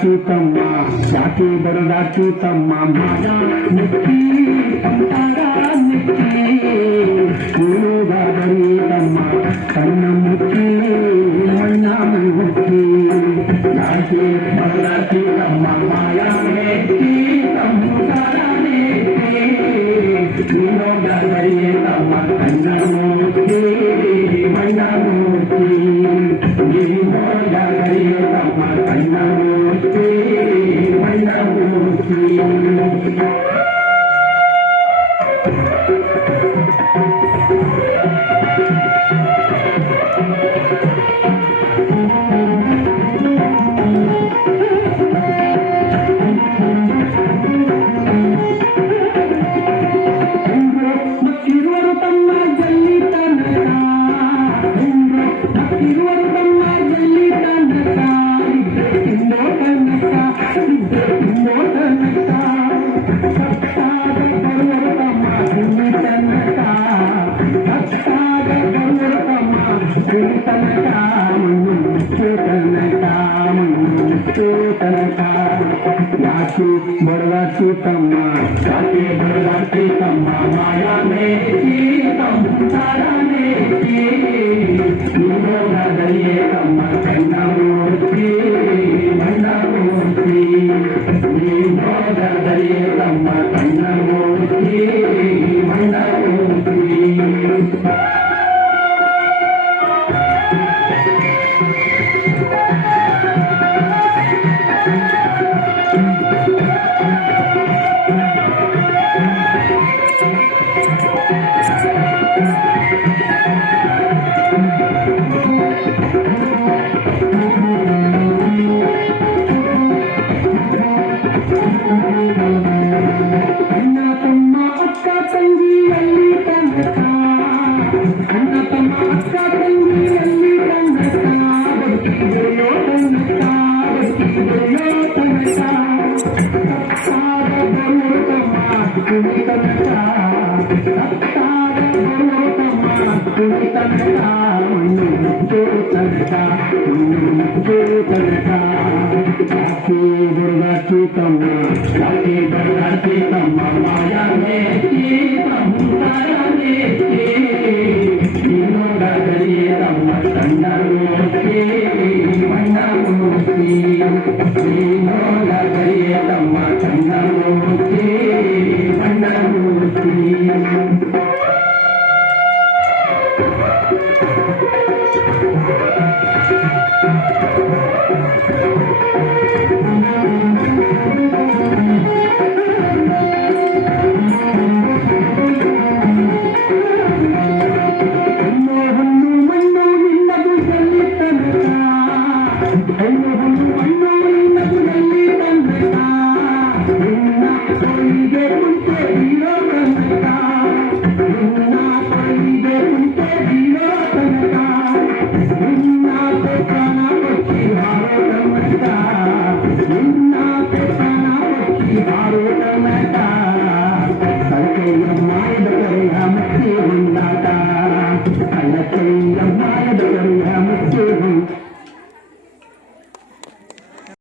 ಬಡದಾಚೂತಮ್ಮ ಯಾಕೆ ಬಡದಾಚೂತಮ್ಮ ಮಾಯ ನೆಕ್ಕಿ ಸಂಸಾರ ನೆಕ್ಕಿ ನೀಗ ಬರೀತಮ್ಮ ಕಣ್ಣ ಮುಚ್ಚಿ ಮಣ್ಣ ಮುಚ್ಚಿ ಯಾಕೆ ಬಡದಾಚೂತಮ್ಮ ಮಾಯ ನೆಕ್ಕಿ ಸಂಸಾರ ನೆಕ್ಕಿ ನೀಗ ಬರೀತಮ್ಮ ಕಣ್ಣ ಮುಚ್ಚಿ ಮಣ್ಣ ಮುಚ್ಚಿ बड़वाचूतಮ್ಮ ಯಾಕೆ ಬಡದಾಚೂತಮ್ಮ ಮಾಯ ನೆಕ್ಕಿ ಸಂಸಾರ ನೆಕ್ಕಿ ನೀಗೋಗದರಿಯೇ ತಮ್ಮ ಕಣ್ಣ ಮೂರ್ತಿ ಮಣ್ಣ ಮೂರ್ತಿ ನೀಗೋಗದರಿಯೇ ತಮ್ಮ ಕಣ್ಣ ಮೂರ್ತಿ ಮಣ್ಣ ಮೂರ್ತಿ बड़वाचूतಮ್ಮ ಯಾಕೆ ಬಡದಾಚೂತಮ್ಮ ಮಾಯ ನೆಕ್ಕಿ ಸಂಸಾರ ನೆಕ್ಕಿ ನೀಗೋಗದರಿಯೇ ತಮ್ಮ ಕಣ್ಣ ಮೂರ್ತಿ ಮಣ್ಣ ಮೂರ್ತಿ ನೀಗೋಗದರಿಯೇ ತಮ್ಮ ಕಣ್ಣ ಮೂರ್ತಿ ಮಣ್ಣ ಮೂರ್ತಿ Thank you.